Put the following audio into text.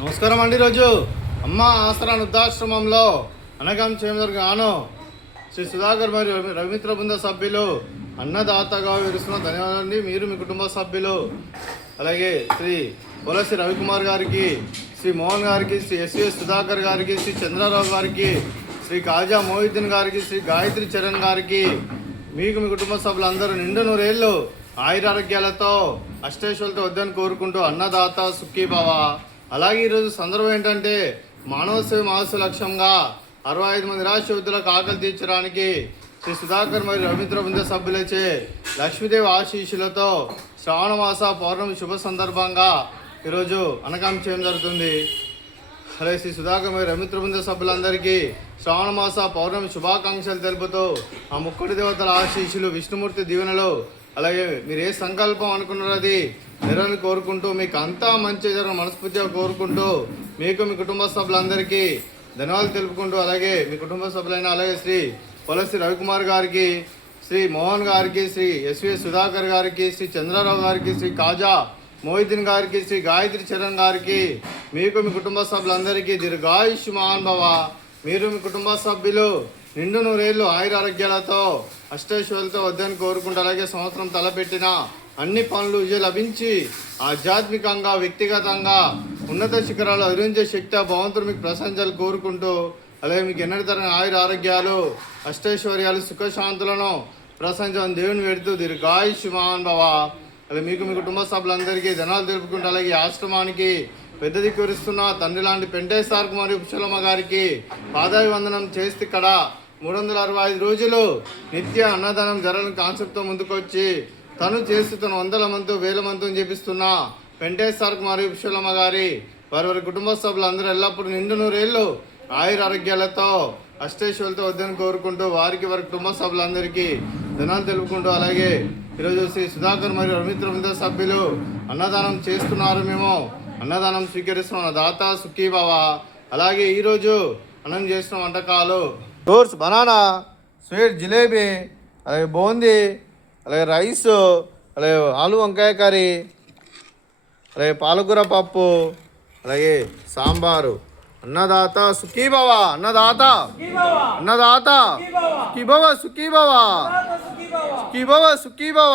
నమస్కారం అండి. ఈరోజు అమ్మ ఆసరా వృద్ధాశ్రమంలో అనగం చేయగాను శ్రీ సుధాకర్ మరియు రవిమిత్ర బృంద సభ్యులు అన్నదాతగా విరుస్తున్న ధన్యవాదాలండి. మీరు మీ కుటుంబ సభ్యులు అలాగే శ్రీ పోలసి రవికుమార్ గారికి, శ్రీ మోహన్ గారికి, శ్రీ ఎస్విఎస్ సుధాకర్ గారికి, శ్రీ చంద్రారావు గారికి, శ్రీ కాజా మోహిద్దీన్ గారికి, శ్రీ గాయత్రి చరణ్ గారికి, మీకు మీ కుటుంబ సభ్యులందరూ నిండు నూరేళ్ళు ఆయురారోగ్యాలతో అష్టేశ్వరులతో వద్దని కోరుకుంటూ అన్నదాత సుఖీభవ. అలాగే ఈరోజు సందర్భం ఏంటంటే మానవ సేవ మానవ లక్ష్యంగా 65 మంది నిరాశ్ర వృద్ధులకు ఆకలి తీర్చడానికి శ్రీ సుధాకర్ మరియు రవిమిత్ర బృంద సభ్యులచే లక్ష్మీదేవి ఆశీస్సులతో శ్రావణమాస పౌర్ణమి శుభ సందర్భంగా ఈరోజు అనకాం చేయడం జరుగుతుంది. అలాగే శ్రీ సుధాకర్ మరియు రవిమిత్ర బృంద సభ్యులందరికీ శ్రావణమాస పౌర్ణమి శుభాకాంక్షలు తెలుపుతూ ఆ ముక్కడి దేవతల ఆశీస్సులు, విష్ణుమూర్తి దీవెనలు, అలాగే మీరు ఏ సంకల్పం అనుకున్నారో అది నెరవేరాలని కోరుకుంటూ మీకు అంతా మంచి జరగ మనస్ఫూర్తిగా కోరుకుంటూ మీకు మీ కుటుంబ సభ్యులందరికీ ధన్యవాదాలు తెలుపుకుంటూ, అలాగే మీ కుటుంబ సభ్యులైన అలాగే శ్రీ పోలసి రవికుమార్ గారికి, శ్రీ మోహన్ గారికి, శ్రీ ఎస్విఎస్ సుధాకర్ గారికి, శ్రీ చంద్రారావు గారికి, శ్రీ కాజా మోహిద్దీన్ గారికి, శ్రీ గాయత్రి చరణ్ గారికి, మీకు మీ కుటుంబ సభ్యులందరికీ దీర్ఘాయుష్మాన్ భవ. మీరు మీ కుటుంబ సభ్యులు నిండు నూరేళ్ళు ఆయురారోగ్యాలతో అష్టైశ్వర్యాలతో వద్దని కోరుకుంటూ, అలాగే సంవత్సరం తలపెట్టిన అన్ని పనులు విజయం లభించి ఆధ్యాత్మికంగా, వ్యక్తిగతంగా ఉన్నత శిఖరాలు అధిరించే శక్తి భగవంతుడు మీకు ప్రశంసలు కోరుకుంటూ, అలాగే మీకు ఎన్నటి తరగని ఆయురారోగ్యాలు, అష్టైశ్వర్యాలు, సుఖశాంతులను ప్రశంసని దేవుని పెడుతూ దీర్ఘాయుష్మాన్ భవ. అలాగే మీకు మీ కుటుంబ సభ్యులందరికీ ధనాలు తెలుపుకుంటూ, అలాగే ఆశ్రమానికి పెద్ద దిక్కురిస్తున్న తండ్రి లాంటి పెంటేశ్వర్ మరియు పుష్పలమ్మ గారికి పాదాభివందనం చేస్తే ఇక్కడ 365 రోజులు నిత్య అన్నదానం జరగని కాన్సెప్ట్తో ముందుకొచ్చి తను చేస్తూ తను 100 మందితో 1000 మందితో చేపిస్తున్న పెంటేశ్వర్ మరియు పుష్పలమ్మ గారి వారి కుటుంబ సభ్యులందరూ ఎల్లప్పుడూ నిండు నూరేళ్ళు ఆయురారోగ్యాలతో అష్టైశ్వర్యాలతో వద్దని కోరుకుంటూ వారికి వారి కుటుంబ సభ్యులందరికీ ధనాలు తెలుపుకుంటూ, అలాగే ఈరోజు శ్రీ సుధాకర్ మరియు రవిమిత్ర బృంద సభ్యులు అన్నదానం చేస్తున్నారు. మేము అన్నదానం స్వీకరిస్తున్న దాత సుఖీభవ. అలాగే ఈరోజు అన్నం చేసిన వంటకాలు టోర్స్, బనానా, స్వీట్, జిలేబీ, అలాగే బూందీ, అలాగే రైస్, అలాగే ఆలు వంకాయ కర్రీ, అలాగే పాలకూర పప్పు, అలాగే సాంబారు. అన్నదాత సుఖీభవ. అన్నదాత అన్నదాత సుఖీభవ సుఖీభవ సుఖీభవ సుఖీభవ.